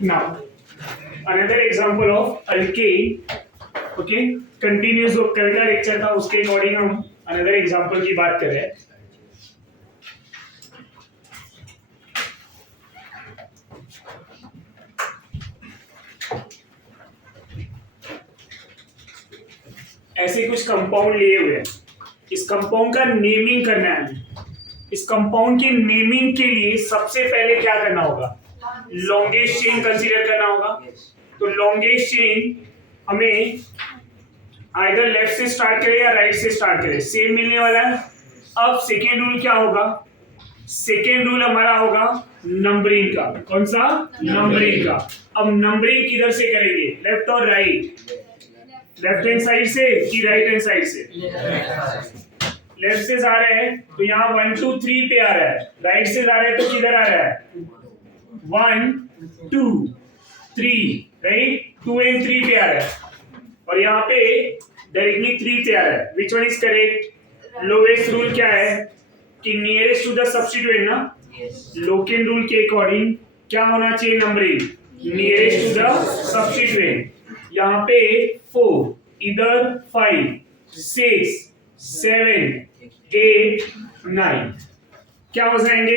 Now, another example of alkane. Okay, continuous जो कल का लेक्चर था उसके अकॉर्डिंग हम अनदर एग्जांपल की बात कर रहे हैं. ऐसे कुछ कंपाउंड लिए हुए हैं. इस कंपाउंड का नेमिंग करना है. इस कंपाउंड की नेमिंग के लिए सबसे पहले क्या करना होगा? लॉन्गेस्ट चेन कंसीडर करना होगा. तो लॉन्गेस्ट चेन हमें आइदर लेफ्ट से स्टार्ट करें या राइट से स्टार्ट करें, सेम मिलने वाला है. अब सेकेंड रूल क्या होगा? सेकेंड रूल हमारा होगा नंबरिंग का. कौन सा? नंबरिंग का. अब नंबरिंग किधर से करेंगे? लेफ्ट और राइट? लेफ्ट हैंड साइड से कि राइट हैंड साइड से? लेफ्ट से जा रहे हैं तो यहाँ 1 2 3 पे आ रहा है. राइट से जा रहे हैं तो किधर आ रहा है? 1 2 3, राइट? 2 and 3 पे आ रहा है और यहाँ पे डायरेक्टली 3 पे आ रहा है. Which one is correct? Lowest rule क्या है कि नियरेस्ट टू द सब्स्टिट्यूएंट ना. लोकेन रूल के अकॉर्डिंग क्या होना चाहिए? Numbering nearest to the substituent. यहाँ पे 4, इधर 5 6 7 8 9 क्या हो जाएंगे?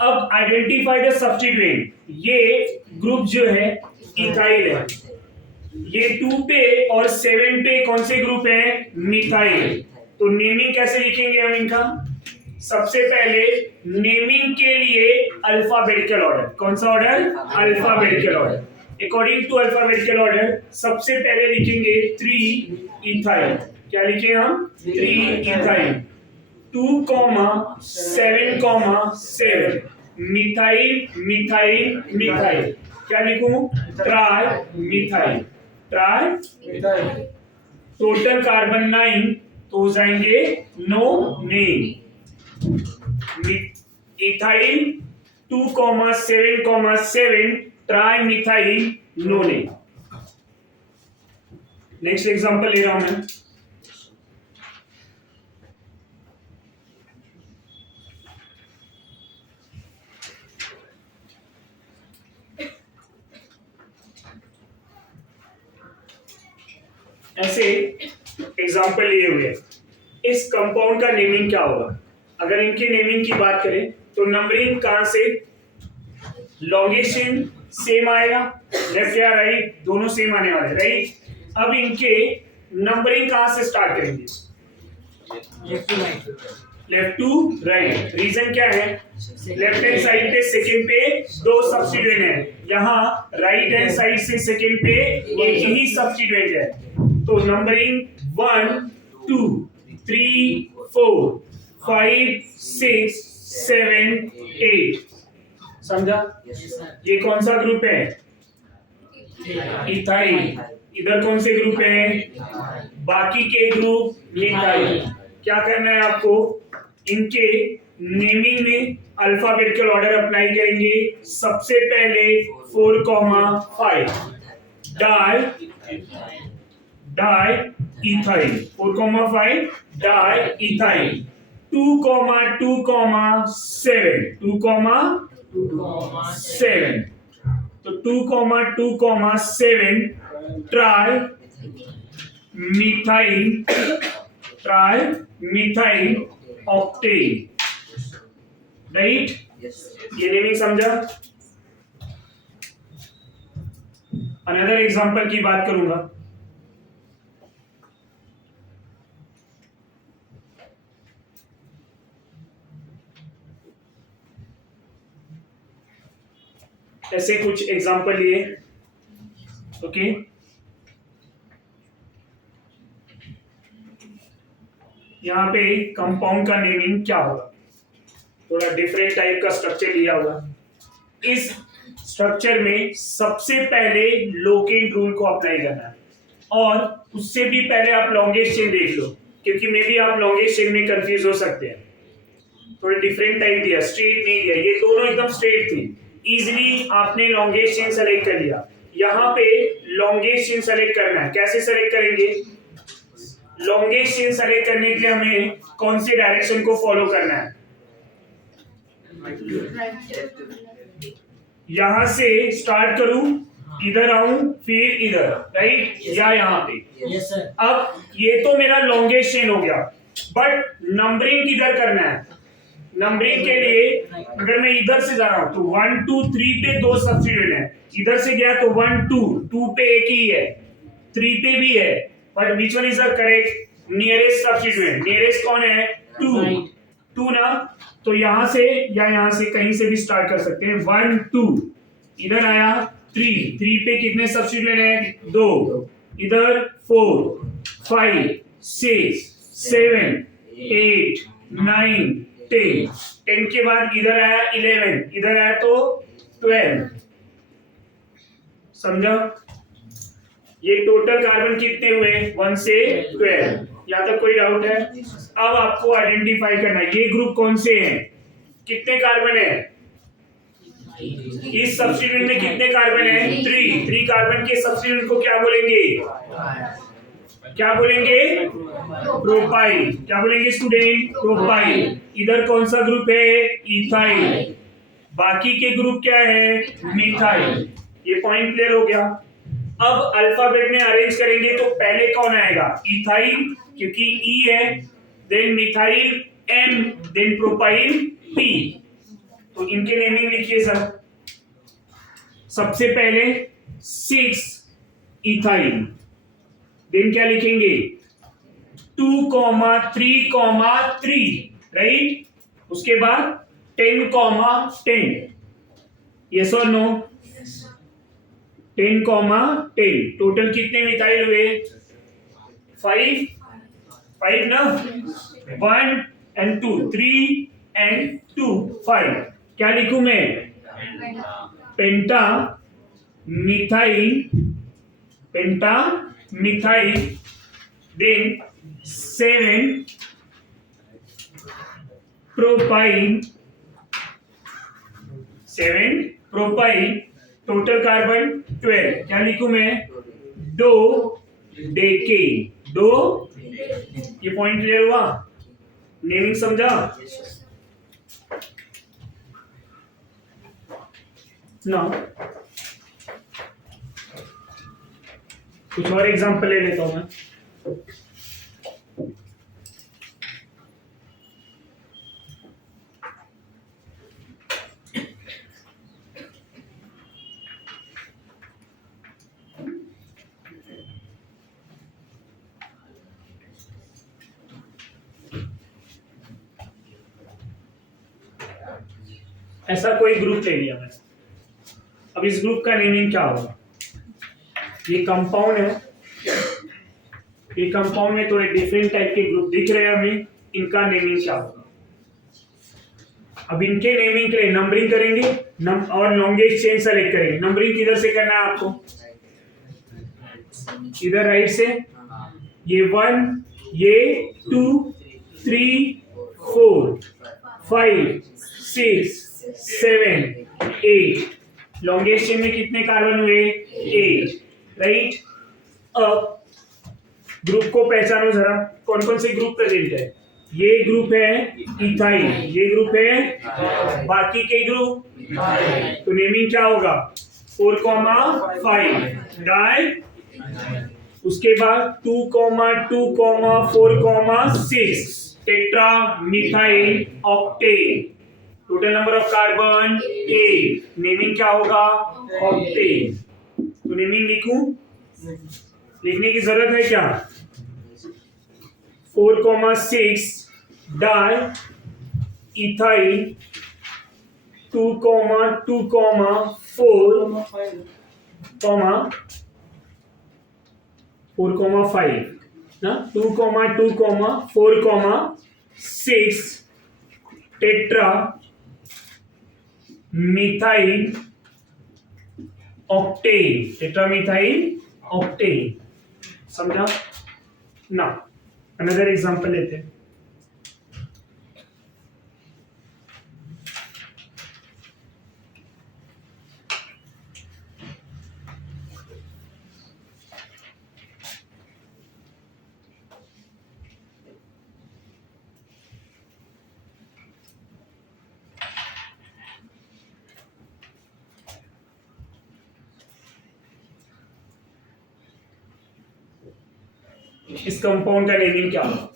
अब आइडेंटिफाई द सब्स्टिट्यूएंट. ये ग्रुप जो है इथाइल है. ये 2 पे और 7 पे कौन से ग्रुप है? मिथाइल. तो नेमिंग कैसे लिखेंगे हम इनका? सबसे पहले नेमिंग के लिए अल्फाबेटिकल ऑर्डर. कौन सा order? Alphabetical order. According to alphabetical order सबसे पहले लिखेंगे 3 इथाइल. क्या लिखे हम? 3 इथाइल. 2, 7, 7 methyl methyl methyl. क्या लिखूं? Tri methyl. Tri methyl. Total carbon 9 तो हो जाएंगे no name. Ethyl 2, 7, 7 tri methyl no name. Next example ले रहा हूं मैं. ऐसे एग्जाम्पल लिए हुए. इस कंपाउंड का नेमिंग क्या होगा? अगर इनकी नेमिंग की बात करें तो नंबरिंग कहां से? लॉन्गेस्ट चेन सेम आएगा. लेफ्ट या राइट? दोनों सेम आने वाले, राइट? अब इनके नंबरिंग कहां से स्टार्ट करेंगे? Left to right. रीजन क्या है? लेफ्ट हैंड साइड पे सेकंड पे 2 सब्स्टिट्यूएंट है. यहाँ राइट हैंड साइड से सेकंड पे एक ही सब्स्टिट्यूएंट है. तो नंबरिंग 1 2 3 4 5 6 7 8. समझा? ये कौन सा ग्रुप है? इथाइल. इधर कौन से ग्रुप है? बाकी के ग्रुप मिथाइल. क्या करना है आपको? इनके नेमिंग में अल्फाबेटिकल ऑर्डर अप्लाई करेंगे. सबसे पहले 4, 5 डाई इथाइल. 4, 5 di ethyl. 2, 2, 7 2, 7. तो 2, 2, 7 ट्राई मिथाइल ऑक्टेन. राइट? ये नेमिंग समझा? अनदर एग्जांपल की बात करूंगा. ऐसे कुछ एग्जांपल लिए. ओके, यहाँ पे कंपाउंड का नेमिंग क्या होगा? थोड़ा डिफरेंट टाइप का स्ट्रक्चर लिया होगा. इस स्ट्रक्चर में सबसे पहले लोकेन रूल को अप्लाई करना है और उससे भी पहले आप लॉन्गेस्ट चेन देख लो, क्योंकि मे बी आप लॉन्गेस्ट चेन में कंफ्यूज हो सकते हैं. थोड़ा डिफरेंट टाइप दिया, स्ट्रेट नहीं दिया. ये दोनों एकदम स्ट्रेट थी. इजीली आपने लॉन्गेस्ट चेन सेलेक्ट कर लिया. यहाँ पे लॉन्गेस्ट चेन सेलेक्ट करना है. कैसे सेलेक्ट करेंगे? लॉन्गेस्ट चेन सेलेक्ट करने के लिए हमें कौन से डायरेक्शन को फॉलो करना है? यहां से स्टार्ट करूं, इधर आऊं, फिर इधर, राइट, या यहाँ पे। Yes sir. अब ये तो मेरा लॉन्गेस्ट चेन हो गया, बट नंबरिंग किधर करना है? नंबरिंग के लिए अगर मैं इधर से जा रहा हूं तो 1 2 3 पे दो सब्स्टिट्यूएंट है, इधर से गया तो 1 2 2 पे एक ही है, 3 पे भी है, but which one is the correct nearest substituent? Nearest कौन है? 2 2 ना, तो यहां से या यहां से कहीं से भी स्टार्ट कर सकते हैं। 1 2 इधर आया, 3 3 पे कितने सब्स्टिट्यूएंट है? 2, इधर 4 5 6 7 8 9 10 10 के बाद इधर आया 11, इधर आया तो 12। समझा? ये टोटल कार्बन कितने हुए? 1 से 12। यहाँ तक कोई डाउट है? अब आपको आइडेंटिफाई करना है ये ग्रुप कौन से हैं, कितने कार्बन है, इस सब्स्टिट्यूएंट में कितने कार्बन है? 3 कार्बन के सब्स्टिट्यूएंट को क्या बोलेंगे? क्या बोलेंगे? प्रोपाइल। क्या बोलेंगे स्टूडेंट? प्रोपाइल। इधर कौन सा ग्रुप है? इथाइल। बाकी के ग्रुप क्या है? मिथाइल। ये पॉइंट क्लियर हो गया। अब अल्फाबेट में अरेंज करेंगे तो पहले कौन आएगा? इथाइल, क्योंकि ई है, then methyl M, then propyl P. तो इनके नेमिंग लिखिए सर। सबसे पहले 6 इथाइल, देन क्या लिखेंगे? 2,3,3, राइट। उसके बाद 10,10, यस और नो? 10,10 टोटल कितने मिथाइल हुए? 5 ना, 1 and 2, 3 and 2, 5। क्या लिखूं मैं? Penta methyl, then 7 propyl, total carbon 12। क्या लिखूं मैं? दो डेकेन, दो। ये पॉइंट क्लियर हुआ? नेमिंग समझा? ना कुछ और एग्जांपल ले लेता हूं मैं। ऐसा कोई ग्रुप ले लिया मैंने, अब इस ग्रुप का नेमिंग क्या होगा? ये कंपाउंड है, ये कंपाउंड में थोड़े डिफरेंट टाइप के ग्रुप दिख रहे हैं हमें, इनका नेमिंग क्या होगा? अब इनके नेमिंग के लिए नंबरिंग करेंगे और लॉन्गेस्ट चेन सेलेक्ट करेंगे। नंबरिंग किधर से करना है आपको? इधर राइट से, ये 1, ये 2 3 4 5 6 7 8। लॉन्गेस्ट चेन में कितने कार्बन हुए? 8, राइट। अब ग्रुप को पहचानो जरा, कौन कौन से ग्रुप प्रेजेंट है? ये ग्रुप है इथाइल, ये ग्रुप है, बाकी के ग्रुप, तो नेमिंग क्या होगा? 4,5 डाई, उसके बाद 2,2,4,6 tetra methyl octane. Total number of carbon 8। Naming क्या होगा? ऑक्टेन। तो नेमिंग लिखूं? लिखने की जरूरत है क्या? 4,6 डाई इथाइल 2,2,4,5 ना, 2,2,4,6 टेट्रा मिथाइल ऑक्टेन। समझा ना? अनदर एग्जांपल लेते हैं। इस कंपाउंड का नेमिंग क्या होगा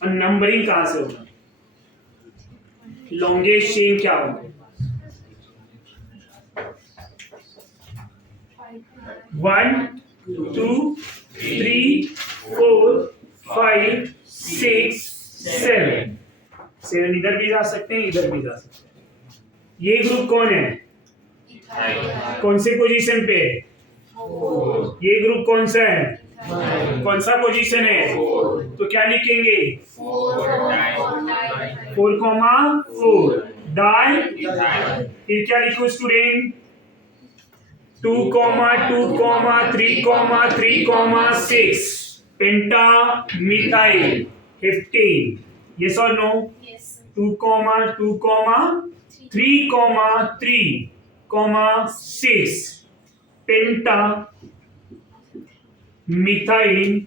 और नंबरिंग कहां से होगा? लॉन्गेस्ट चेन क्या होगा? 1 2 3 4 5 6 7 7 इधर भी जा सकते हैं, इधर भी जा सकते हैं। ये ग्रुप कौन है? कौन से पोजीशन पे है? ये ग्रुप कौन सा है? कौन सा पोजीशन है? तो क्या लिखेंगे? 4,4 डाई। फिर क्या लिखूं स्टूडेंट? 2,2,3,3,6 पेंटा मिथाइल हेप्टेन। यस और नो? 2,2,3,3,6 पेंटा मिथाइल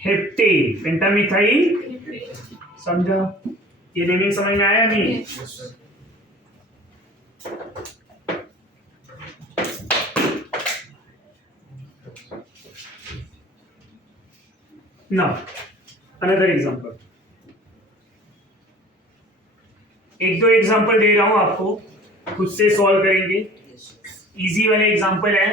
हेप्टेन। पेंटामिथाइल। समझा? ये नेमिंग समझ में आया नहीं? Now, another example. एक दो एग्जाम्पल दे रहा हूं आपको, खुद से सॉल्व करेंगे। इजी वाले एग्जाम्पल है।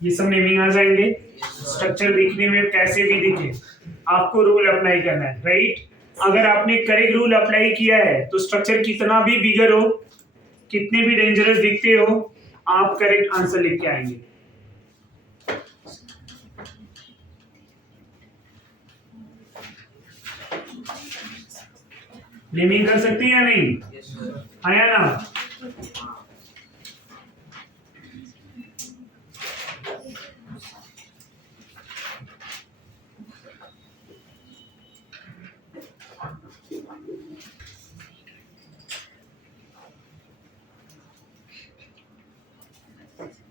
ये सब नेमिंग आ जाएंगे। स्ट्रक्चर दिखने में कैसे भी दिखे, आपको रूल अप्लाई करना है, राइट? अगर आपने करेक्ट रूल अप्लाई किया है तो स्ट्रक्चर कितना भी बिगर हो, कितने भी डेंजरस दिखते हो, आप करेक्ट आंसर लिख के आएंगे। नेमिंग कर सकते हैं या नहीं? आया ना?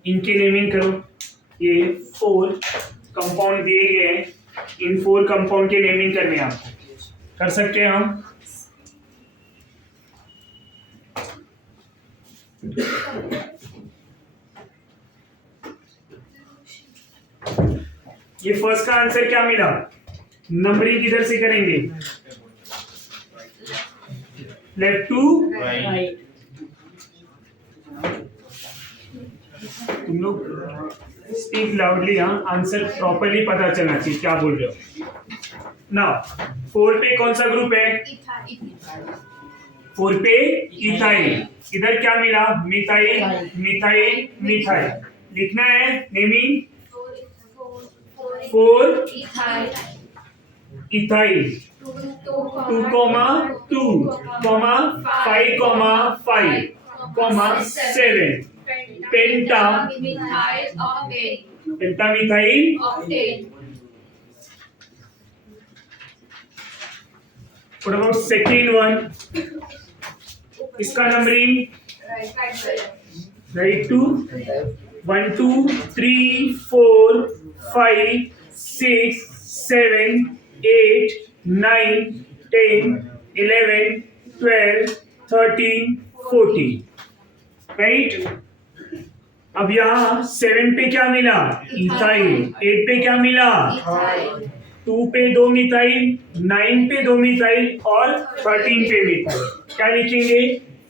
इनके नेमिंग करो। ये 4 कंपाउंड दिए गए हैं, इन 4 कंपाउंड के नेमिंग करने हैं आपको। कर सकते हैं हम? ये फर्स्ट का आंसर क्या मिला? नंबरिंग किधर से करेंगे? Left to right. तुम लोग स्पीक लाउडली। हाँ, आंसर प्रॉपरली पता चलना चाहिए क्या बोल रहे हो। ना 4 पे कौन सा ग्रुप है? 4 पे इथाइल। इधर क्या मिला? Methyl methyl methyl. लिखना है naming 4 ethyl 2,2, 5,5, 7 penta pentamethyl octane. What about second one? इसका नंबरिंग राइट टू 1 2 3 4 5 6 7 8 9 10 11 12 13 14 राइट। अब यहाँ 7 पे क्या मिला? इथाइल। 8 पे क्या मिला? 2 पे 2 मिथाइल, 9 पे 2 मिथाइल और 13 पे मिथाइल। क्या लिखेंगे?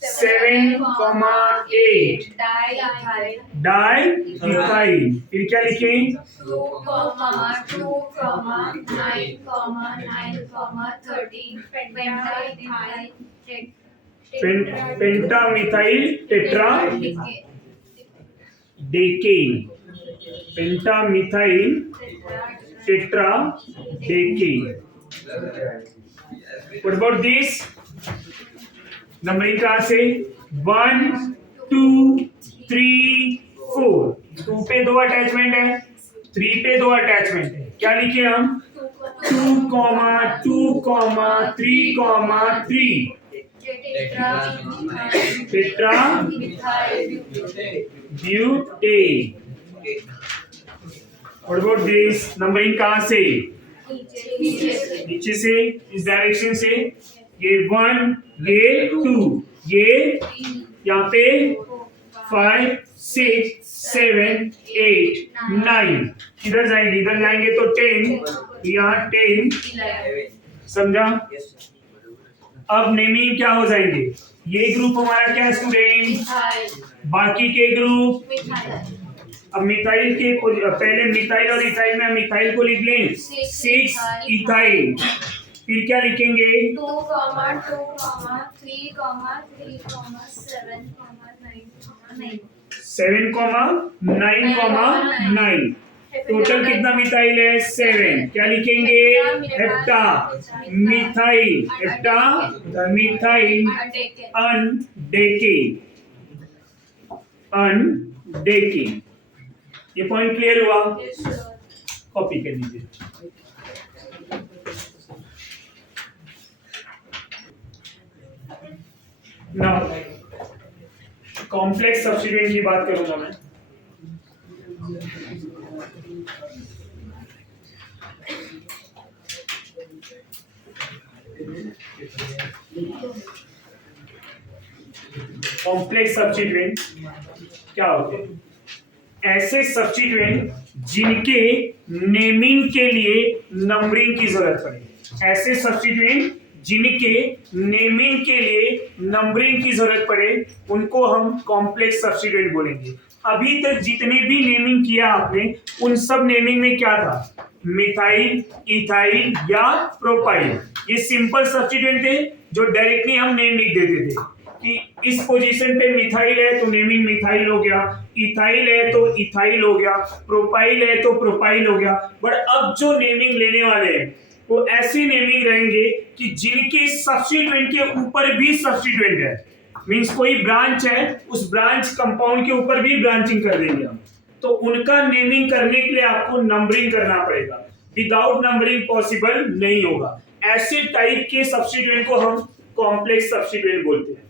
7,8 डाई इथाइल। फिर क्या लिखें? 2,2, 5,5, 9,9 tetra decane. Pentamethyl tetra decane. What about this? Numbering कहां से 1 2 3 4 2 पे 2 अटैचमेंट है, 3 पे 2 अटैचमेंट है, क्या लिखे हम 2 3 3 tetra butane. What about this? Numbering कहां से? नीचे से, इस डायरेक्शन से, ये 1 ये 2 ये यहाँ पे 5 6 7 8 9 इधर जाएंगे तो 10, यहाँ 10, समझा? अब नेमिंग क्या हो जाएंगे? ये ग्रुप हमारा क्या स्टूडेंट, बाकी के ग्रुप। अब मिथाइल के पहले मिथाइल और इथाइल में मिथाइल को लिख लें 6 इथाइल, फिर क्या लिखेंगे 2, 2, 3, 3, 7, 9, 9 टोटल कितना मिथाइल है 7, क्या लिखेंगे हेप्टा मिथाइल, हेप्टा मिथाइल अनडेकिंग। ये पॉइंट क्लियर हुआ? कॉपी कर लीजिए। नाउ कॉम्प्लेक्स सब्स्टिट्यूएंट की बात करूंगा मैं। कॉम्प्लेक्स सब्स्टिट्यूएंट क्या होते हैं? ऐसे सब्स्टिट्यूएंट जिनके नेमिंग के लिए नंबरिंग की जरूरत पड़े, ऐसे सब्स्टिट्यूएंट जिनके नेमिंग के लिए नंबरिंग की जरूरत पड़े, उनको हम कॉम्प्लेक्स सब्स्टिट्यूएंट बोलेंगे। अभी तक जितने भी नेमिंग किया आपने, उन सब नेमिंग में क्या था? मिथाइल, इथाइल या प्रोपाइल। ये सिंपल सब्स्टिट्यूएंट थे जो डायरेक्टली हम नेम लिख देते थे कि इस पोजीशन पे मिथाइल है तो नेमिंग मिथाइल हो गया, इथाइल है तो इथाइल हो गया, प्रोपाइल है तो प्रोपाइल हो गया। बट अब जो नेमिंग लेने वाले हैं वो ऐसी नेमिंग रहेंगे कि जिनके सब्स्टिट्यूएंट के ऊपर भी सब्स्टिट्यूएंट है, मींस कोई ब्रांच है, उस ब्रांच कंपाउंड के ऊपर भी ब्रांचिंग कर देंगे हम, तो उनका नेमिंग करने के लिए आपको नंबरिंग करना पड़ेगा। विदाउट नंबरिंग पॉसिबल नहीं होगा। ऐसे टाइप के सब्स्टिट्यूएंट को हम कॉम्प्लेक्स सब्स्टिट्यूएंट बोलते हैं,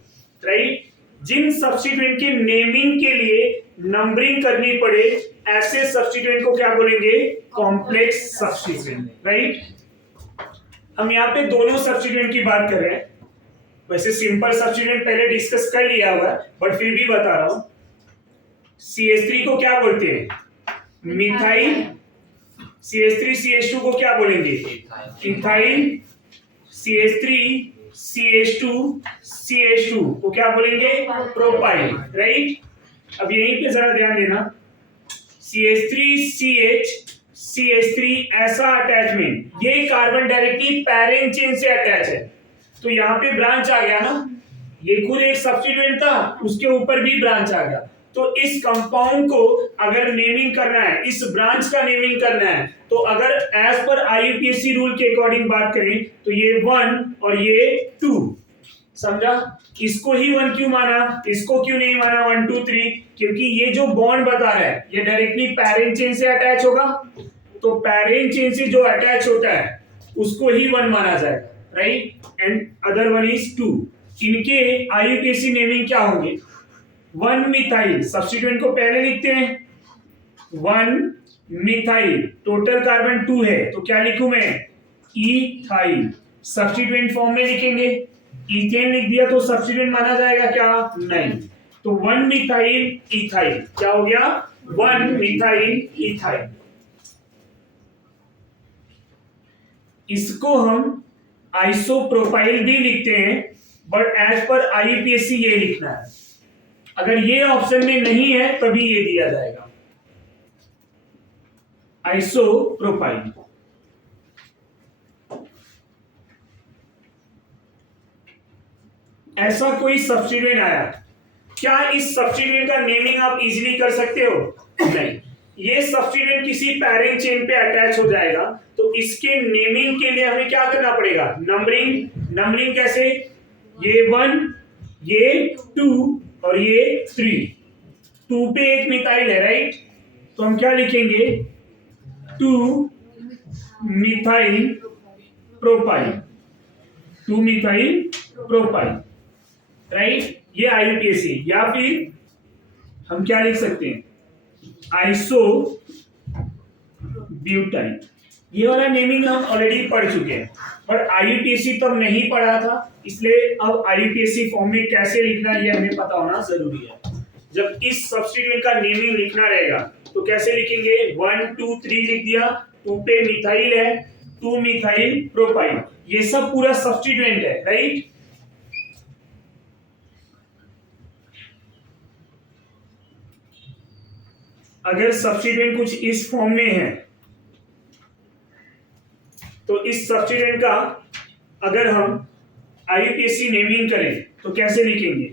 राइट? जिन सब्स्टिट्यूएंट के नेमिंग के लिए नंबरिंग करनी पड़े, ऐसे सब्स्टिट्यूएंट को क्या बोलेंगे? Complex substituent, right? हम यहाँ पे दोनों सब्स्टिट्यूएंट की बात कर रहे हैं। वैसे सिंपल सब्स्टिट्यूएंट पहले डिस्कस कर लिया हुआ, बट फिर भी बता रहा हूं। CH3 को क्या बोलते हैं? मिथाइल। CH3 CH2 को क्या बोलेंगे? इथाइल। CH3 CH2 CH2 को क्या बोलेंगे? Propyl, right? अब यहीं पे जरा ध्यान देना, CH3 ऐसा अटैचमेंट, ये कार्बन डायरेक्टली पैरेंट चेन से अटैच है, तो यहाँ पे ब्रांच आ गया ना, ये खुद एक सब्स्टिट्यूएंट था, उसके ऊपर भी ब्रांच आ गया। तो इस कंपाउंड को अगर नेमिंग करना है, इस ब्रांच का नेमिंग करना है, तो अगर एज पर IUPAC रूल के अकॉर्डिंग बात करें तो ये 1 और ये 2, समझा? इसको ही 1 क्यों माना, इसको क्यों नहीं माना 1 2 3? क्योंकि ये जो बॉन्ड बता रहा है ये डायरेक्टली पैरेंट चेन से अटैच होगा, तो पैरेंट चेन से जो अटैच होता है उसको ही 1 माना जाएगा, right? And other one is 2। इनके IUPAC नेमिंग क्या होंगे? 1 मिथाइल, सब्स्टिट्यूएंट को पहले लिखते हैं 1 मिथाइल, टोटल कार्बन 2 है, तो क्या लिखूं मैं? इथाइल। सब्स्टिट्यूएंट फॉर्म में लिखेंगे, इथेन लिख दिया तो सब्स्टिट्यूएंट माना जाएगा क्या? नहीं। तो 1 मिथाइल इथाइल क्या हो गया? 1 मिथाइल इथाइल। इसको हम आइसोप्रोपाइल भी लिखते हैं, बट एज पर IUPAC ये लिखना है। अगर ये ऑप्शन में नहीं है तभी ये दिया जाएगा, आइसोप्रोपाइल। ऐसा कोई सब्स्टिट्यूएंट आया, क्या इस सब्स्टिट्यूएंट का नेमिंग आप इजीली कर सकते हो? नहीं। ये सब्स्टिट्यूएंट किसी पैरेंट चेन पे अटैच हो जाएगा, तो इसके नेमिंग के लिए हमें क्या करना पड़ेगा? नंबरिंग। नंबरिंग कैसे? ये 1 ये 2 और ये 3, 2 पे एक मिथाइल है, राइट? तो हम क्या लिखेंगे? 2 methyl propyl, 2 methyl propyl, right? ये आईयूपीएसी। या फिर हम क्या लिख सकते हैं? Iso butyl. ये वाला नेमिंग हम ऑलरेडी पढ़ चुके हैं, पर आईयूपीएसी तो हम नहीं पढ़ा था, इसलिए अब आईयूपीएसी फॉर्म में कैसे लिखना है ये हमें पता होना जरूरी है। जब इस सब्स्टिट्यूएंट का नेमिंग लिखना रहेगा तो कैसे लिखेंगे? 1 2 3 लिख दिया, 2 पे मिथाइल है, 2 मिथाइल प्रोपाइल, ये सब पूरा सब्स्टिट्यूएंट है, राइट? अगर सब्स्टिट्यूएंट कुछ इस फॉर्म में है तो इस सब्स्टिट्यूएंट का अगर हम आईयूपीएसी नेमिंग करें तो कैसे लिखेंगे?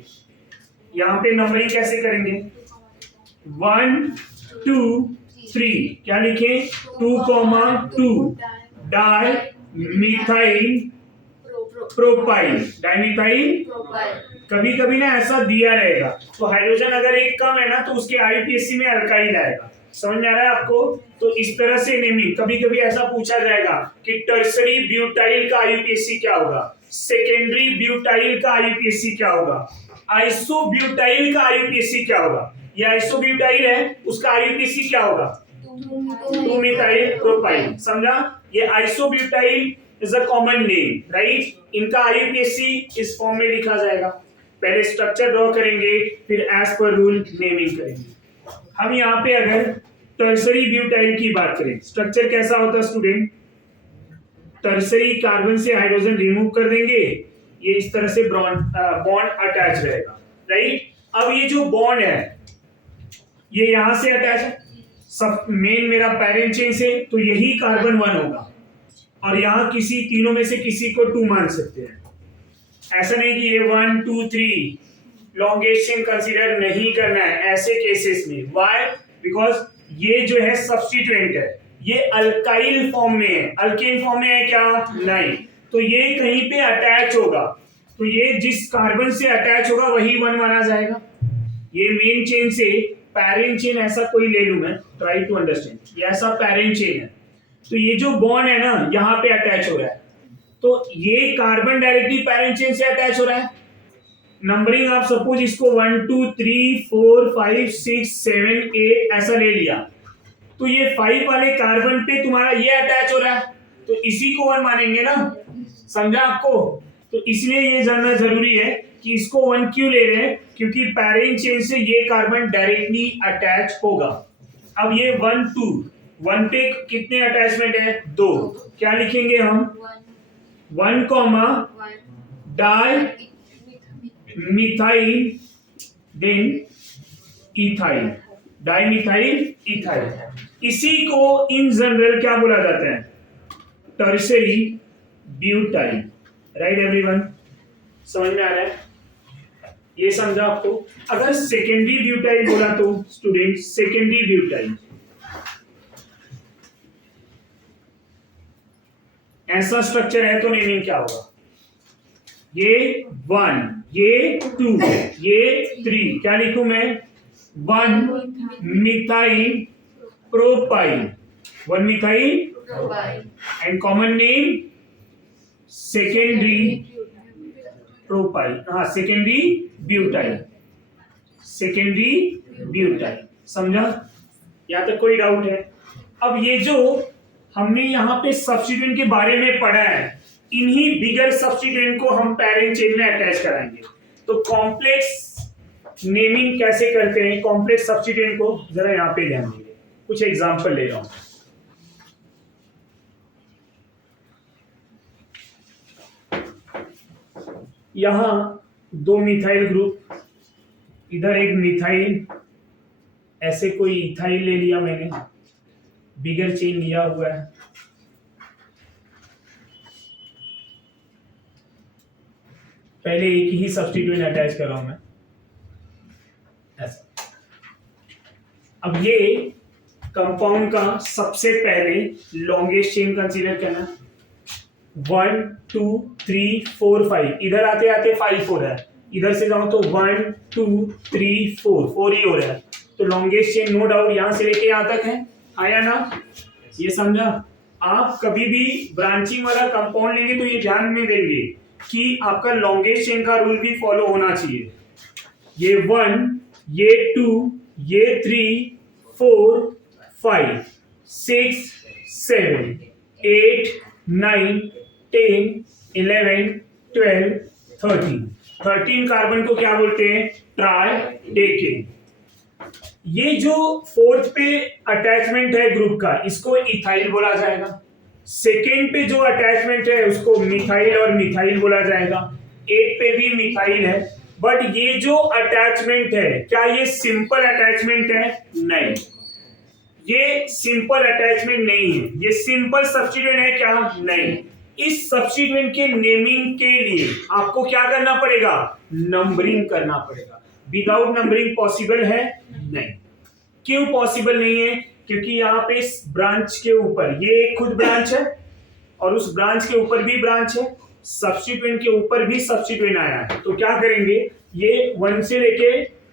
यहां पे नंबरिंग कैसे करेंगे? 1 2 3, क्या लिखें? 2, 2 डाई मिथाइल प्रोपाइल, डाइमिथाइल। कभी कभी ना ऐसा दिया रहेगा तो हाइड्रोजन अगर एक कम है ना तो उसके आईयूपीएसी में अल्काइल आएगा। समझ में आ रहा है आपको? तो इस तरह से नेमिंग, कभी कभी ऐसा पूछा जाएगा कि टर्सरी ब्यूटाइल का आईयूपीएसी क्या होगा, सेकेंडरी ब्यूटाइल का आईयूपीएसी क्या होगा, आइसो ब्यूटाइल का आईयूपीएसी क्या होगा। ये आइसो ब्यूटाइल है, उसका आईयूपीएसी क्या होगा? 2 मिथाइल प्रोपाइल। समझा? ये iso butyl is a common name, right? इनका आईयूपीएसी इस फॉर्म में लिखा जाएगा। पहले स्ट्रक्चर ड्रॉ करेंगे, फिर एज पर रूल नेमिंग करेंगे। हम यहाँ पे अगर टर्सरी ब्यूटाइल की बात करें, स्ट्रक्चर कैसा होता है स्टूडेंट? टर्सरी कार्बन से हाइड्रोजन रिमूव कर देंगे, ये इस तरह से बॉन्ड अटैच रहेगा, राइट? अब ये जो बॉन्ड है ये यहां से अटैच है, सब मेन मेरा पेरेंट चेन से, तो यही कार्बन 1 होगा और यहां किसी तीनों में से किसी को 2 मान सकते हैं। ऐसा नहीं कि ये 1 2 3 लॉन्गेस्ट चेन कंसीडर नहीं करना है ऐसे केसेस में। व्हाई? बिकॉज ये जो है सब्स्टिट्यूएंट है, ये अल्काइल फॉर्म में है, अल्केन फॉर्म में है क्या? नहीं। तो ये कहीं पे अटैच होगा, तो ये जिस कार्बन से अटैच होगा वही 1 माना जाएगा। ये मेन चेन से पैरेंट चेन ऐसा कोई ले लूं मैं, ट्राई टू अंडरस्टैंड, ये ऐसा पैरेंट चेन है, तो ये जो बॉन्ड है ना यहाँ पे अटैच हो रहा है, तो ये कार्बन डायरेक्टली पैरेंट चेन से अटैच हो रहा है। नंबरिंग आप सपोज इसको 1 2 3 4 5 6 7 8 ऐसा ले लिया, तो ये 5 वाले कार्बन पे तुम्हारा ये अटैच हो रहा है, तो इसी को 1 मानेंगे ना। समझा आपको? तो इसलिए ये जानना जरूरी है कि इसको 1 क्यों ले रहे हैं, क्योंकि पैरेंट चेन से ये कार्बन डायरेक्टली अटैच होगा। अब ये 1 2 1 पे कितने अटैचमेंट है? 2। क्या लिखेंगे हम? 1 di methyl then ethyl, dimethyl ethyl. इसी को इन जनरल क्या बोला जाता है? Tertiary butyl, right everyone? समझ में आ रहा है? ये समझा आपको? अगर सेकेंडरी ब्यूटाइल बोला तो स्टूडेंट, सेकेंडरी ब्यूटाइल ऐसा स्ट्रक्चर है तो नेमिंग क्या होगा? ये 1, ये 2, ये 3, क्या लिखूं मैं? 1 methyl propyl, 1 methyl and common name secondary propyl, हाँ सेकेंडरी ब्यूटाइल, सेकेंडरी ब्यूटाइल। समझा? यहाँ तक कोई डाउट है? अब ये जो हमने यहाँ पे सब्स्टिट्यूएंट के बारे में पढ़ा है, इन्हीं बिगर सब्स्टिट्यूएंट को हम पैरेंट चेन में अटैच कराएंगे। तो कॉम्प्लेक्स नेमिंग कैसे करते हैं कॉम्प्लेक्स सब्स्टिट्यूएंट को, जरा यहाँ पे ध्यान दीजिए। कुछ एग्जांपल ले रहा हूं। यहां 2 मिथाइल ग्रुप, इधर एक मिथाइल, ऐसे कोई इथाइल ले लिया मैंने, बिगर चेन लिया हुआ है। पहले एक ही सब्स्टिट्यूएंट अटैच कर रहा हूं मैं, ऐसा। अब ये कंपाउंड का सबसे पहले लॉन्गेस्ट चेन कंसीडर करना, 1 2 3 4 5, इधर आते आते 5 हो रहा है, इधर से जाओ तो 1 2 3 4 ही हो रहा है। तो लॉन्गेस्ट चेन नो डाउट यहां से लेके यहां तक है, आया ना? ये समझा? आप कभी भी ब्रांचिंग वाला कंपाउंड लेंगे तो ये ध्यान में देंगे कि आपका लॉन्गेस्ट चेन का रूल भी फॉलो होना चाहिए। ये 1, ये 2, ये 3 4 5 6 7 8 9 10 11 12 13 कार्बन को क्या बोलते हैं? ट्राइडेकेन। ये जो फोर्थ पे अटैचमेंट है ग्रुप का, इसको इथाइल बोला जाएगा। सेकेंड पे जो अटैचमेंट है उसको मिथाइल और मिथाइल बोला जाएगा। 8 पे भी मिथाइल है। बट ये जो अटैचमेंट है, क्या ये सिंपल अटैचमेंट है? नहीं, ये सिंपल अटैचमेंट नहीं है। ये सिंपल सब्स्टिट्यूएंट है क्या? नहीं। इस सब्स्टिट्यूएंट के नेमिंग के लिए आपको क्या करना पड़ेगा? नंबरिंग करना पड़ेगा। विदाउट नंबरिंग पॉसिबल है? नहीं। क्यों पॉसिबल नहीं है? क्योंकि यहाँ पे इस ब्रांच के ऊपर ये एक खुद ब्रांच है और उस ब्रांच के ऊपर भी ब्रांच है, सब्स्टिट्यूएंट के ऊपर भी सब्स्टिट्यूएंट आया है। तो क्या करेंगे? ये 1 से लेके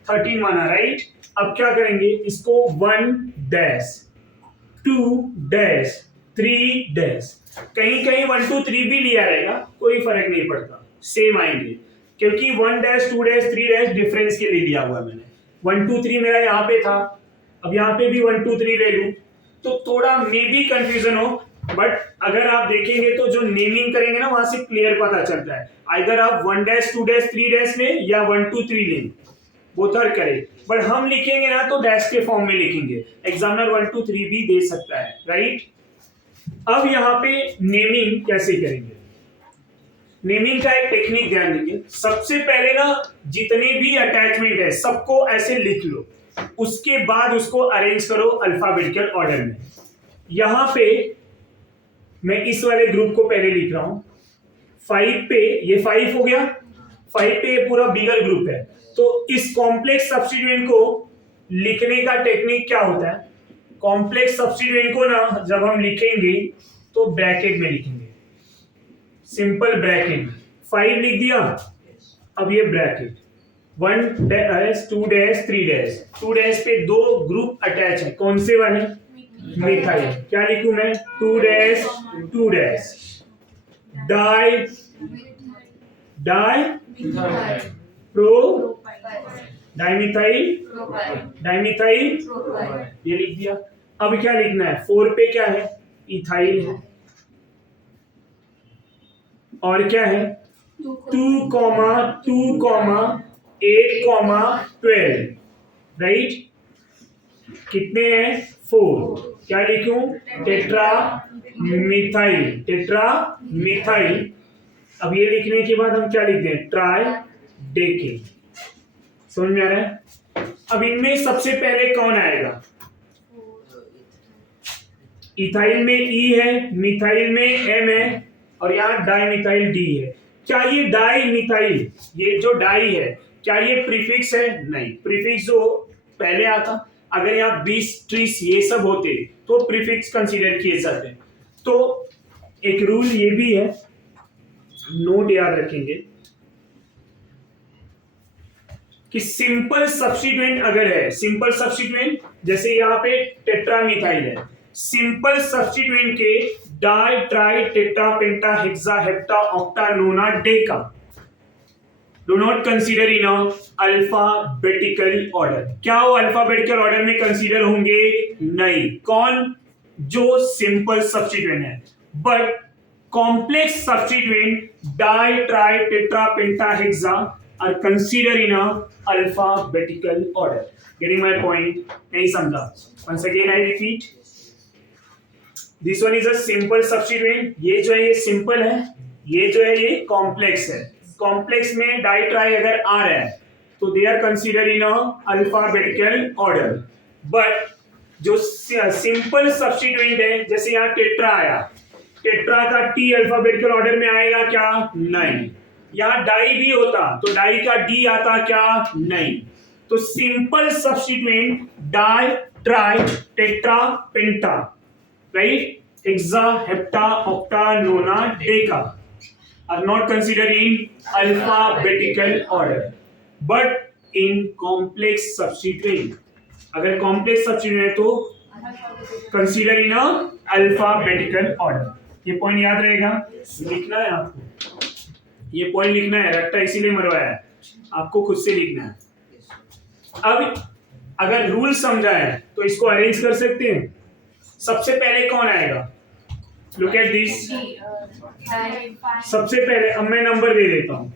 13 माना, राइट? अब क्या करेंगे? इसको 1 डैश 2 डैश 3 डैश, कहीं कहीं 1 2 3 भी लिया रहेगा, कोई फर्क नहीं पड़ता, सेम आएंगे। क्योंकि 1 डैश 2 डैश 3 डैश डिफरेंस के लिए लिया हुआ है मैंने। 1 2 3 मेरा यहाँ पे था, अब यहाँ पे भी 1 2 3 ले लूं तो थोड़ा मे भी कंफ्यूजन हो, बट अगर आप देखेंगे तो जो नेमिंग करेंगे ना वहां से क्लियर पता चलता है। आइदर आप 1 डैश 2 डैश 3 डैश लें या 1 2 3 लें, बोथ आर करेक्ट। बट हम लिखेंगे ना तो डैश के फॉर्म में लिखेंगे। एग्जामिनर 1 2 3 भी दे सकता है, राइट? अब यहाँ पे नेमिंग कैसे करेंगे? नेमिंग का एक टेक्निक ध्यान देंगे। सबसे पहले ना जितने भी अटैचमेंट है सबको ऐसे लिख लो, उसके बाद उसको अरेंज करो अल्फाबेटिकल ऑर्डर में। यहां पे मैं इस वाले ग्रुप को पहले लिख रहा हूं 5 पे, ये 5 हो गया। 5 पे ये पूरा बिगर ग्रुप है। तो इस कॉम्प्लेक्स सब्स्टिट्यूएंट को लिखने का टेक्निक क्या होता है? कॉम्प्लेक्स सब्स्टिट्यूएंट को ना जब हम लिखेंगे तो ब्रैकेट में लिखेंगे, सिंपल ब्रैकेट। 5 लिख दिया, अब ये bracket 1 dash 2 dash 3 dash, 2 dash पे दो ग्रुप अटैच है, कौन से वाले? मिथाइल। क्या लिखूं मैं? 2 dash 2 dash di di pro dimethyl dimethyl, ये लिख दिया। अब क्या लिखना है? 4 पे क्या है? इथाइल है। और क्या है? 2, 2, 8, 12, राइट? कितने हैं? 4। क्या लिखूं? Tetra methyl, tetra methyl. अब ये लिखने के बाद हम क्या लिखते हैं? ट्राइडेकेन। समझ में आ रहा है? अब इनमें सबसे पहले कौन आएगा? इथाइल में ई है, मिथाइल में एम है और यहाँ डाइमिथाइल डी है। क्या ये डाई मिथाइल, ये जो डाई है, क्या ये प्रीफिक्स है? नहीं। प्रीफिक्स जो पहले आता, अगर यहाँ 20 30 ये सब होते तो प्रीफिक्स कंसीडर किए जाते। तो एक रूल ये भी है, नोट याद रखेंगे कि सिंपल सब्स्टिट्यूएंट अगर है, सिंपल सब्स्टिट्यूएंट जैसे यहाँ पे टेट्रामिथाइल है, सिंपल सब्स्टिट्यूएंट के di tri tetra penta hexa hepta octa nona deca do not consider in alphabetical order. क्या वो अल्फाबेटिकल ऑर्डर में कंसीडर होंगे? नहीं। कौन? जो सिंपल सब्स्टिट्यूएंट है। But complex substituent di tri tetra penta hexa are consider in alphabetical order. Getting my point? नहीं समझा? Once again I repeat, this one is a simple substituent. ये जो है ये सिंपल है, ये जो है ये कॉम्प्लेक्स है। कॉम्प्लेक्स में डाई ट्राई अगर आ रहा है तो they are consider in alphabetical order. But जो सिंपल सब्स्टिट्यूएंट है, जैसे यहाँ टेट्रा आया, टेट्रा का टी अल्फाबेटिकल ऑर्डर में आएगा क्या? नहीं। यहाँ डाई भी होता तो डाई का डी आता क्या? नहीं। तो simple substituent di tri tetra penta, right? Hexa hepta octa nona deca. are not considered in alphabetical order, but in complex substituent. अगर complex substituent है तो consider in a alphabetical order. ये point याद रहेगा, लिखना है आपको, ये पॉइंट लिखना है, रट्टा इसीलिए मरवाया है, आपको खुद से लिखना है. अब अगर रूल समझा है तो इसको अरेंज कर सकते हैं. सबसे पहले कौन आएगा? Look at this. सबसे पहले अब मैं नंबर दे देता हूं.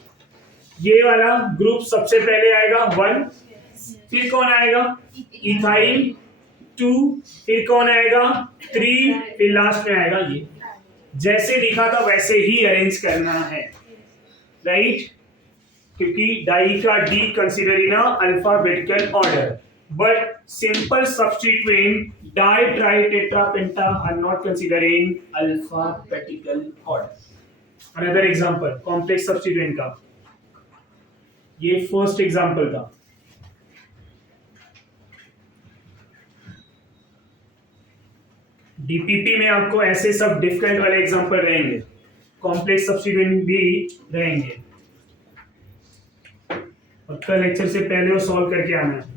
ये वाला ग्रुप सबसे पहले आएगा 1, फिर कौन आएगा? इथाइल 2, फिर कौन आएगा? 3, फिर लास्ट में आएगा ये. जैसे लिखा था वैसे ही अरेंज करना है, राइट? क्योंकि डाई का D consider in alphabetical order, but simple substituent di tri tetra penta are not consider in alphabetical order. Another example complex substituent का, ये फर्स्ट एग्जांपल था. डीपीपी में आपको ऐसे सब डिफिकल्ट वाले एग्जांपल रहेंगे, कॉम्प्लेक्स सब्स्टिट्यूएंट भी रहेंगे, और कल लेक्चर से पहले वो सॉल्व करके आना है.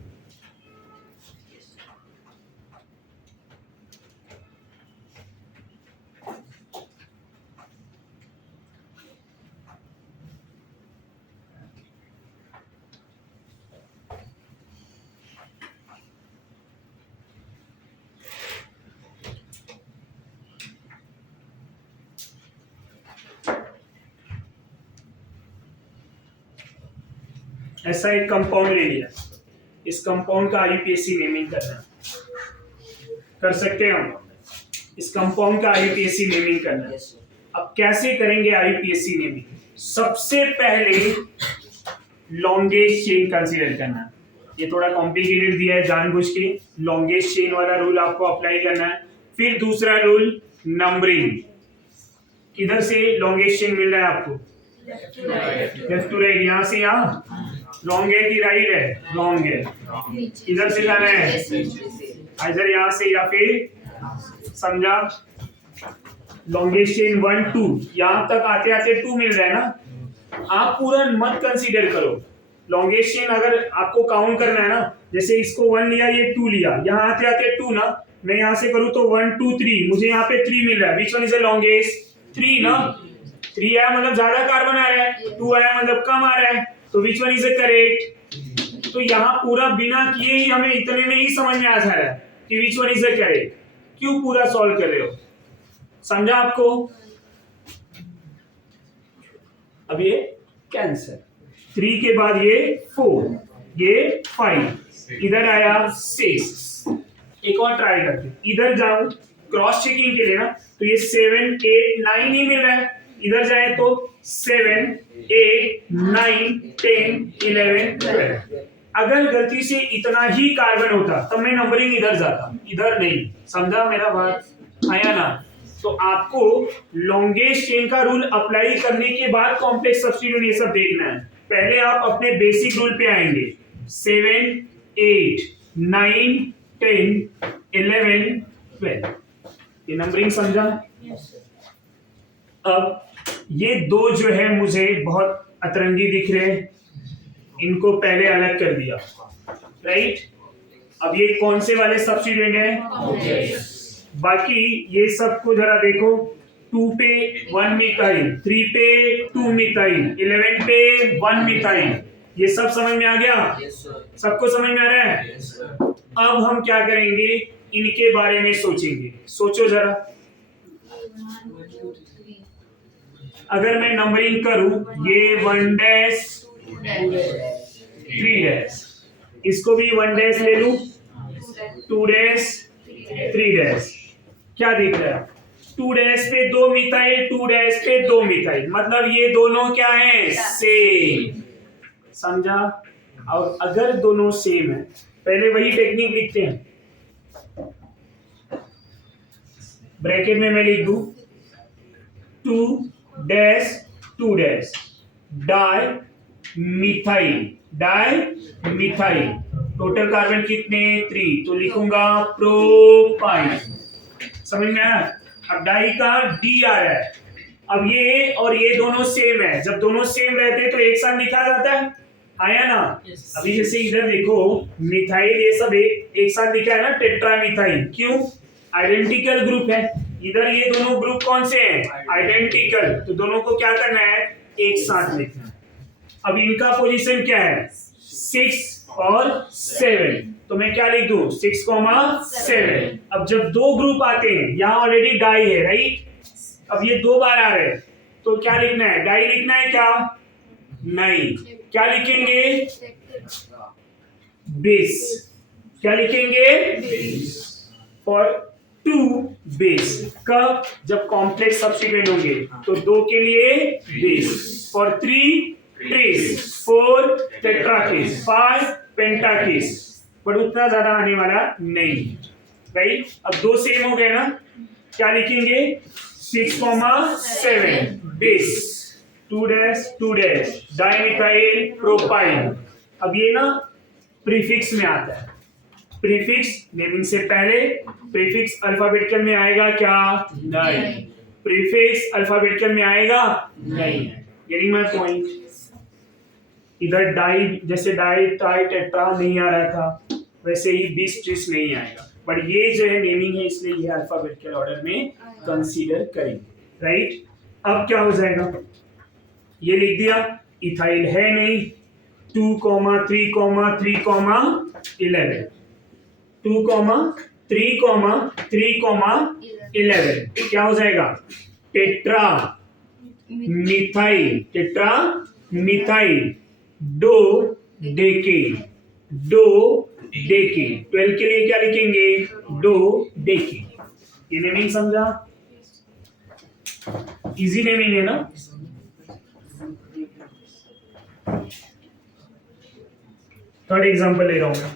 ऐसा एक कंपाउंड ले लिया, इस कंपाउंड का आईयूपीएसी नेमिंग करना कर सकते हैं हम. इस कंपाउंड का आईयूपीएसी नेमिंग करना है. अब कैसे करेंगे आईयूपीएसी नेमिंग? सबसे पहले लॉन्गेस्ट चेन कंसीडर करना है. ये थोड़ा कॉम्प्लिकेटेड दिया है जानबूझ के, लॉन्गेस्ट चेन वाला रूल आपको अप्लाई करना है. फिर दूसरा रूल नंबरिंग. किधर से लॉन्गेस्ट चेन मिल रहा है आपको? Left to right. यहां से यहां लॉन्ग है कि राइट है? लॉन्ग है. इधर से जाना है, इधर यहां से, या फिर समझा लॉन्गेस्ट चेन 1 2, यहां तक आते आते 2 मिल रहा है ना. आप पूरा मत कंसीडर करो. लॉन्गेस्ट चेन अगर आपको काउंट करना है ना, जैसे इसको 1 लिया, ये 2 लिया, यहां आते आते 2 ना, मैं यहां से करूं तो 1 2 3, मुझे यहां पे 3 मिल रहा है. Which one is the longest? 3 ना. 3 आया मतलब ज्यादा कार्बन आ रहा है, 2 आया मतलब कम आ रहा है, तो which one is the correct? तो यहाँ पूरा बिना किए ही हमें इतने में ही समझ में आ जा रहा है कि which one is the correct. क्यों पूरा सॉल्व कर रहे हो? समझा आपको? अब ये कैंसर, 3 के बाद ये 4, ये 5, इधर आया 6. एक और ट्राई करते हैं. इधर जाऊं क्रॉस चेकिंग के लिए ना, तो ये 7 8 9 ही मिल रहा है. इधर जाए तो 7 8 9 10 11 12. अगर गलती से इतना ही कार्बन होता तब मैं नंबरिंग इधर जाता, इधर नहीं. समझा मेरा बात? आया ना? तो आपको लॉन्गेस्ट चेन का रूल अप्लाई करने के बाद कॉम्प्लेक्स सब्स्टिट्यूट ये सब देखना है. पहले आप अपने बेसिक रूल पे आएंगे. 7 8 9 10 11 12. ये नंबरिंग समझा? अब ये दो जो है मुझे बहुत अतरंगी दिख रहे हैं, इनको पहले अलग कर दिया, राइट? अब ये कौन से वाले सब्स्टिट्यूएंट है? बाकी ये सबको जरा देखो. 2 पे 1 मिथाइल, 3 पे 2 मिथाइल, 11 पे 1 मिथाइल. ये सब समझ में आ गया? सबको समझ में आ रहा है? अब हम क्या करेंगे, इनके बारे में सोचेंगे. सोचो जरा. अगर मैं नंबरिंग करूं, ये 1 डैश 3 डैश, इसको भी 1 डैश ले लूं, 2 डैश 3 डैश. क्या दिख रहा है? 2 डैश पे 2 मिथाइल, 2 डैश पे 2 मिथाइल, मतलब ये दोनों क्या है? सेम. समझा? और अगर दोनों सेम है, पहले वही टेक्निक लिखते हैं. ब्रैकेट में मैं लिख दूं 2 dash 2 dash di methyl, total carbon कितने? 3, तो लिखूंगा प्रोपाइन. समझ में आया? अब डाई का डी आ रहा है. अब ये और ये दोनों सेम है, जब दोनों सेम रहते हैं तो एक साथ लिखा जाता है, आया ना। अभी जैसे इधर देखो मिथाइल ये सब एक साथ लिखा है ना, टेट्रामिथाइल, क्यों? आइडेंटिकल ग्रुप है। इधर ये दोनों ग्रुप कौन से हैं? आइडेंटिकल, तो दोनों को क्या करना है? एक साथ लिखना है। अब इनका पोजीशन क्या है? 6 और 7, तो मैं क्या लिख दूं? 6,7। अब जब दो ग्रुप आते हैं, यहाँ ऑलरेडी डाई है, राइट? अब ये 2 बार आ रहे हैं, तो क्या लिखना है? डाई लिखना है क्या? नहीं, क्या लिखेंगे? बेस। क्या लिखेंगे? For 2 base. कब? जब कॉम्प्लेक्स सब्स्टिट्यूएंट होंगे, तो 2 के लिए बेस, फॉर 3 ट्रेस, 4 टेट्राकेस, 5 पेंटाकेस, पर उतना ज्यादा आने वाला नहीं, राइट? अब 2 सेम हो गए ना, क्या लिखेंगे? 6,7 base, 2 dash 2 dash, dimethyl propyl. अब ये ना प्रीफिक्स में आता है। प्रीफिक्स नेमिंग से पहले, प्रीफिक्स अल्फाबेटिकल में आएगा क्या? नहीं। प्रीफिक्स अल्फाबेटिकल में आएगा? नहीं। Getting my point? इधर डाई, जैसे डाई ट्राई टेट्रा नहीं आ रहा था, वैसे ही बीस ट्रिस नहीं आएगा, बट ये जो है नेमिंग है, इसलिए ये अल्फाबेटिकल ऑर्डर में कंसीडर करेंगे, राइट? अब क्या हो जाएगा? ये लिख दिया, इथाइल है नहीं, 2, 3, 11, 2, 3, 11, क्या हो जाएगा? Tetra methyl, tetra methyl dough डेके, dodecane. 12 के लिए क्या लिखेंगे? Dodecane. ये नेमिंग समझा? इजी नेमिंग है ना? थर्ड एग्जांपल ले रहा हूं मैं।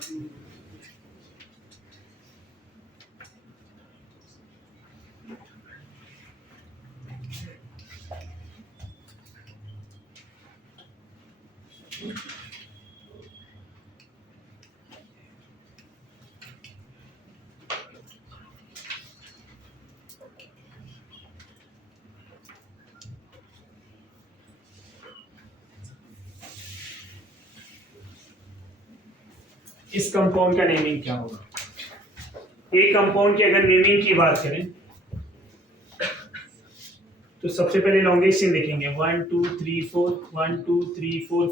इस कंपाउंड का नेमिंग क्या होगा? एक कंपाउंड की अगर नेमिंग की बात करें तो सबसे पहले लॉन्गेस्ट चेन देखेंगे, 1 2 3 4, 1 2 3 4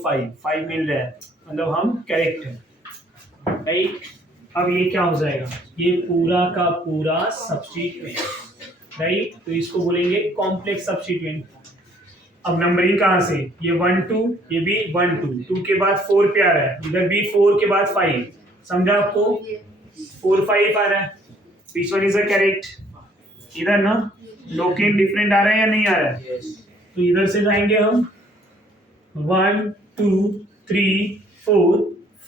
5 मिल रहा है, मतलब हम करेक्ट है, राइट? अब ये क्या हो जाएगा? ये पूरा का पूरा सब्स्टिट्यूएंट, राइट? तो इसको बोलेंगे कॉम्प्लेक्स सब्स्टिट्यूएंट। अब नंबरिंग कहाँ से? ये 1 2, ये भी 1 2, 2 के बाद 4 पे आ रहा है, इधर भी 4 के बाद 5, समझा आपको? 4 5 आ रहा है, which one is the correct? इधर ना, लोकेन डिफरेंट आ रहा है या नहीं आ रहा है? तो इधर से जाएंगे हम 1 2 3 4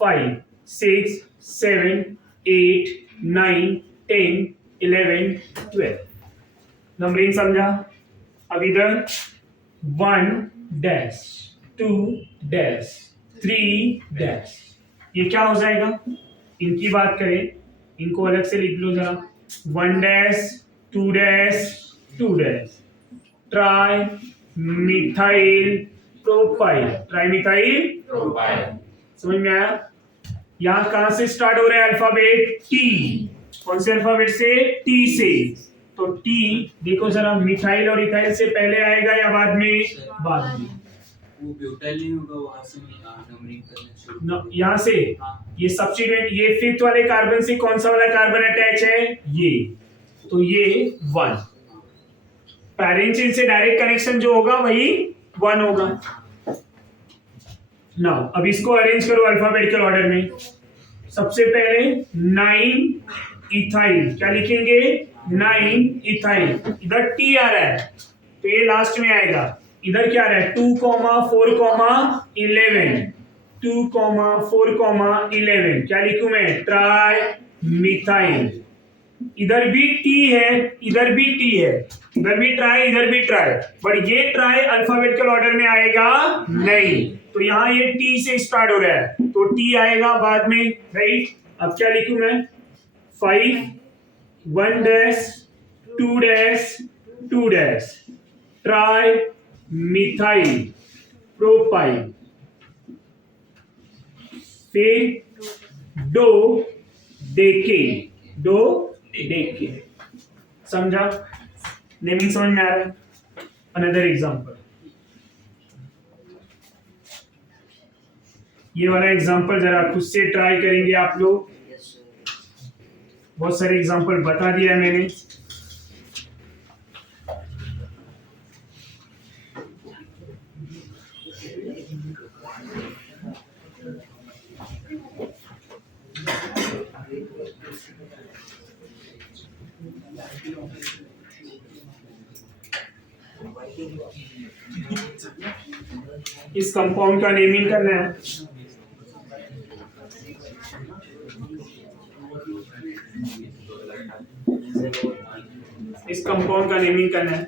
5 6 7 8 9 10 11 12, नंबरिंग समझा? अब इधर 1 डैश 2 डैश 3 डैश, ये क्या हो जाएगा? इनकी बात करें, इनको अलग से लिख लो जरा, 1 dash 2 dash 2 dash, tri methyl propyl, tri methyl propyl. समझ में आया? यहाँ कहां से स्टार्ट हो रहा है अल्फाबेट? टी। कौन से अल्फाबेट से? टी से। तो टी देखो जरा, मिथाइल और इथाइल से पहले आएगा या बाद में? बाद में। वो ब्यूटाइल नहीं होगा, वहां से नंबरिंग करना शुरू यहाँ से ये सब्स्टिट्यूएंट, ये 5th वाले कार्बन से कौन सा वाला कार्बन अटैच है? ये, तो ये 1, पैरेंट चेन से डायरेक्ट कनेक्शन जो होगा वही 1 होगा। नाउ अब इसको अरेंज करो अल्फाबेटिकल ऑर्डर में। सबसे पहले 9 इथाइल, क्या लिखेंगे? 9 इथाइल, इधर टी आ रहा है तो ये लास्ट में आएगा। इधर क्या आ रहा है? 2, 4, 11, 2, 4, 11, क्या लिखूं मैं? Tri methyl. इधर भी टी है, इधर भी टी है, इधर भी ट्राई, इधर भी ट्राई, बट ये ट्राई अल्फाबेटिकल ऑर्डर में आएगा नहीं, तो यहाँ ये टी से स्टार्ट हो रहा है, तो टी आएगा बाद में, राइट? अब क्या लिखूं मैं? 5 1 dash 2 dash 2 dash, try ethyl propyl, फिर डो डेके, डो डेके। समझा? नेमिंग समझ में आ रहा है? अनदर एग्जांपल, ये वाला एग्जांपल जरा खुद से ट्राई करेंगे आप लोग। बहुत सारे एग्जांपल बता दिया मैंने। इस कंपाउंड का नेमिंग करना है। इस कंपाउंड का नेमिंग करना है।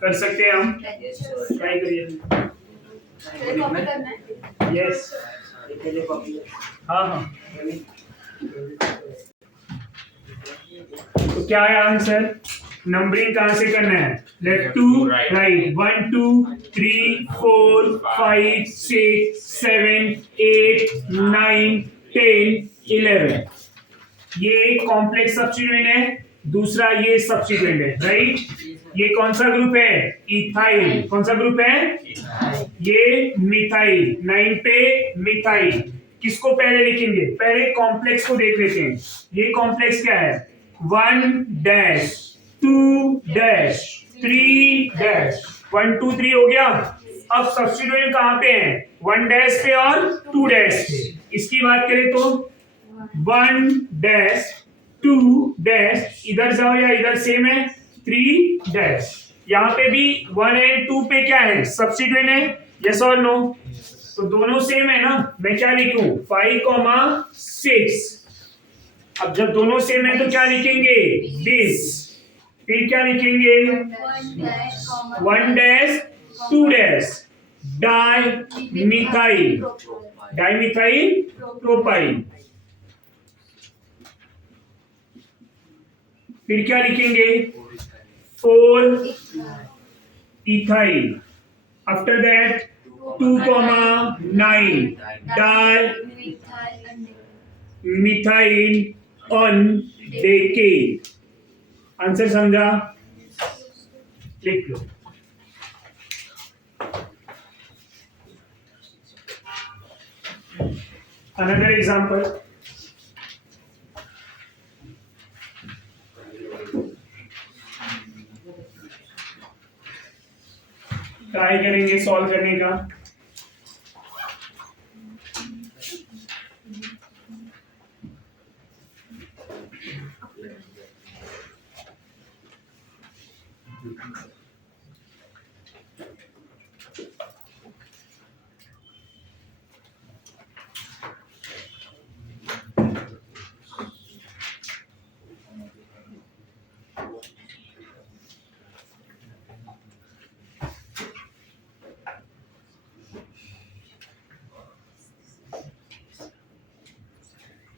कर सकते हैं हम? ट्राई करिए। कॉपी करना है। यस, हाँ हाँ। तो क्या है आंसर? नंबरिंग कहां से करना है? Left to right 1 2 3 4 5 6 7 8 9 10 11। ये कॉम्प्लेक्स सब्स्टिट्यूएंट है, दूसरा ये सब्स्टिट्यूएंट है, राइट? ये कौन सा ग्रुप है? इथाइल। कौन सा ग्रुप है? ये मिथाइल। 9 पे मिथाइल। किसको पहले लिखेंगे? पहले कॉम्प्लेक्स को देख लेते हैं। ये कॉम्प्लेक्स क्या है? 1 डैश 2 डैश 3 डैश 1 2 3 हो गया। अब सब्स्टिट्यूएंट कहां पे है? 1 डैश पे और 2 डैश पे। इसकी बात करें तो 1 डैश 2 डैश, इधर जाओ या इधर सेम है, 3 डैश। यहाँ पे भी 1 एंड 2 पे क्या है? सब्स्टिट्यूएंट है, यस और नो? तो दोनों सेम है ना। मैं क्या लिखूं? 5,6। अब जब दोनों सेम है तो क्या लिखेंगे? दिस। फिर क्या लिखेंगे? 1 dash 2 dash di methyl, dimethyl propyl. फिर क्या लिखेंगे? 4 ethyl. After that 2,9 di methyl on decane. Answer समझा? लिख लो। अनदर एग्जांपल, ट्राई करेंगे सॉल्व करने का।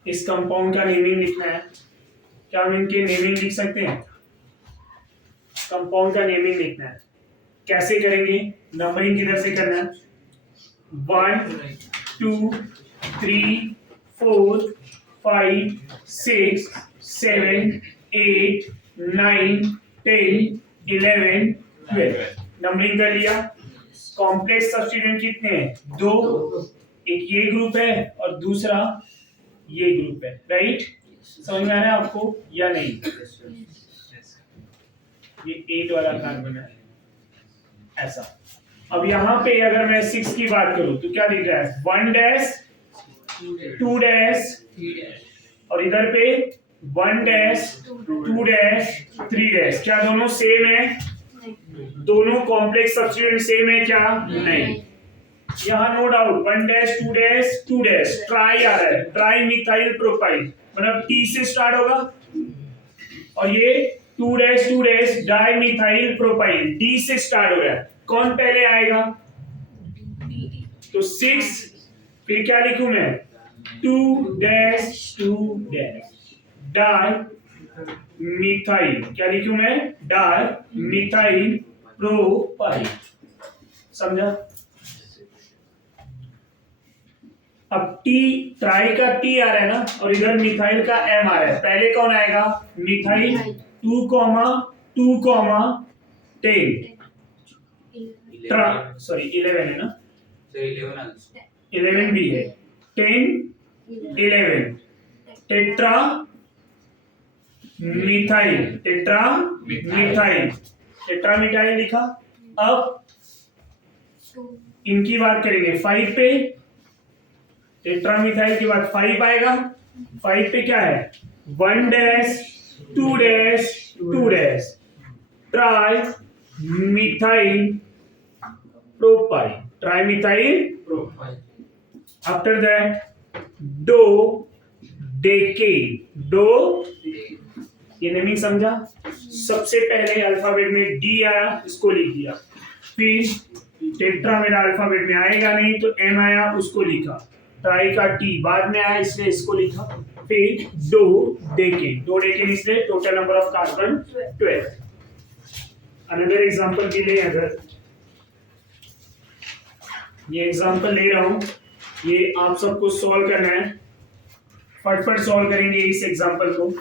इस कंपाउंड का नेमिंग लिखना है। क्या हम इनके नेमिंग लिख सकते हैं? कंपाउंड का नेमिंग लिखना है। कैसे करेंगे? नंबरिंग किधर से करना है? 1 2 3 4 5 6 7 8 9 10 11 12। नंबरिंग कर लिया। कॉम्प्लेक्स सब्स्टिट्यूएंट कितने हैं? 2। एक ये ग्रुप है और दूसरा ये ग्रुप है, राइट? समझ में आ रहा है आपको या नहीं? ये 8 वाला कार्बन है ऐसा। अब यहाँ पे अगर मैं 6 की बात करूं तो क्या लिख रहा है? 1 डैश 2 डैश, और इधर पे 1 डैश 2 डैश 3 डैश। क्या दोनों सेम है? दोनों कॉम्प्लेक्स सब्स्टिट्यूएंट सेम है क्या? नहीं। यहाँ no doubt 1 dash 2 dash 2 dash tri आ रहा है, ट्राई मिथाइल प्रोपाइल, मतलब टी से स्टार्ट होगा। और ये 2 dash 2 dash di methyl propyl, D से स्टार्ट हो रहा है। कौन पहले आएगा? तो 6। फिर क्या लिखूं मैं? 2 डैश 2 डैश डाई मिथाइल। क्या लिखूं मैं? Die methyl propyl. समझा? अब टी, ट्राई का टी आ रहा है ना, और इधर मिथाइल का एम आ रहा है। पहले कौन आएगा? मिथाइल 2,10 सॉरी 11 है ना, So 11 also. 11 भी है, 10 11 tetra methyl, tetra methyl, tetra methyl लिखा। अब इनकी बात करेंगे 5 पे, टेट्रा मिथाइल के बाद 5 आएगा। 5 पे क्या है? 1 dash 2 dash 2 dash tri methyl propyl, tri methyl Profile. After that डो डेके, डो, ये नेमिंग समझा? सबसे पहले अल्फाबेट में डी आया, इसको लिख दिया। फिर टेट्रा मेरा अल्फाबेट में आएगा नहीं तो एम आया, उसको लिखा। ट्राई का टी बाद में आया, इसलिए इसको लिखा। फिर डो डेके, डो डेके इसलिए total number of carbon 12। Another example के लिए, अगर ये एग्जांपल ले रहा हूं, ये आप सबको सॉल्व करना है। फटफट सॉल्व करेंगे इस एग्जांपल को।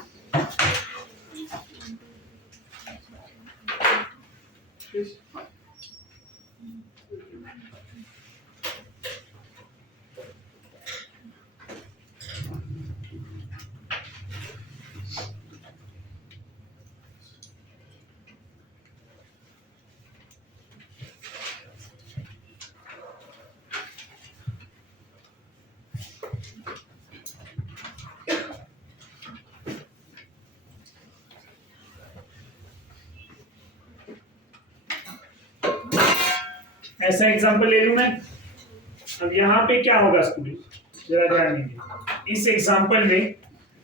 ऐसा एग्जांपल ले लूं मैं। अब यहाँ पे क्या होगा स्टूडेंट, जरा ध्यान दीजिए। इस एग्जांपल में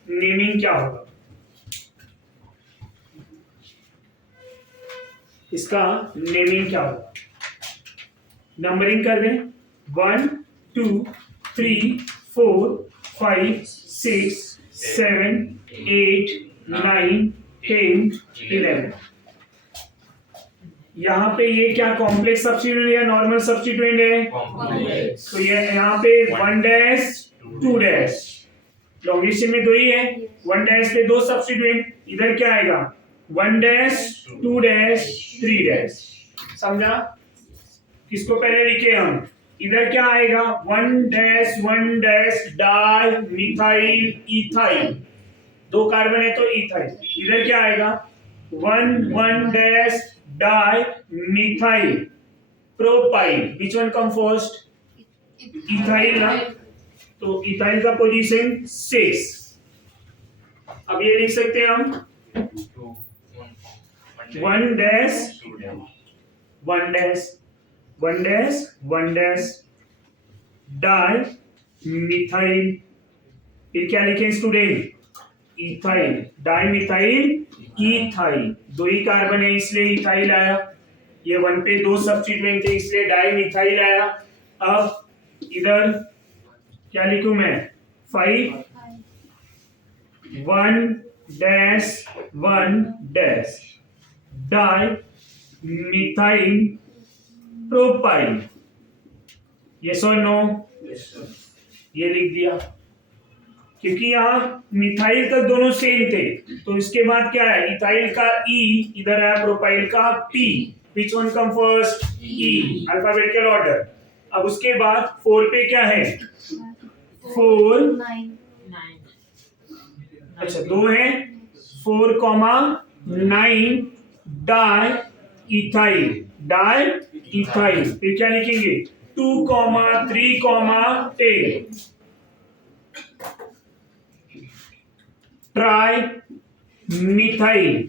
नेमिंग क्या होगा? इसका नेमिंग क्या होगा? नंबरिंग कर दें, 1 2 3 4 5 6 7 8 9 10 11। यहाँ पे ये क्या कॉम्प्लेक्स सब्स्टिट्यूएंट या नॉर्मल सब्स्टिट्यूएंट है? Complex. तो ये यहाँ पे 1 डैश 2 डैश, लॉन्गिश में 2 ही है, 1 डैश पे 2 सब्स्टिट्यूएंट। इधर क्या आएगा? 1 डैश 2 डैश 3 डैश। समझा? किसको पहले लिखे हम? इधर क्या आएगा? 1 dash di methyl ethyl, 2 carbon है तो इथाइल। इधर क्या आएगा? 1 dash di methyl propyl. Which one come first? Ethyl ना, तो इथाइल का पोजीशन 6। अब ये लिख सकते हैं हम 1 dash 1 dash 1 dash 1 dash di methyl. फिर क्या लिखें student? Ethyl, di methyl ethyl, 2 ही कार्बन है इसलिए इथाइल आया। ये 1 पे 2 सब्स्टिट्यूएंट थे इसलिए डाई मिथाइल आया। अब इधर क्या लिखूं मैं? 5 1 dash 1 dash di methyl propyl. Yes और नो? ये लिख दिया, क्योंकि यहाँ मिथाइल तक दोनों सेम थे। तो इसके बाद क्या है? इथाइल का ई, इधर है प्रोपाइल का P. Which one come first? E, alphabetical order. अब उसके बाद 4 पे क्या है? 4 अच्छा 2 है, 4,9 डाई इथाइल, डाई इथाइल। फिर क्या लिखेंगे? 2,3,10 ट्राई मिथाइल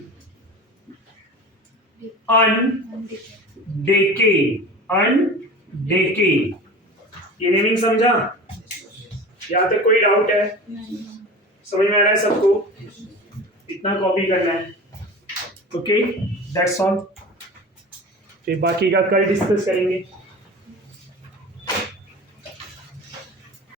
अनडेके, अनडेके। ये नेमिंग समझा? यहाँ तक कोई डाउट है? समझ में आ रहा है सबको? इतना कॉपी करना है। Okay, that's all. फिर बाकी का कल डिस्कस करेंगे।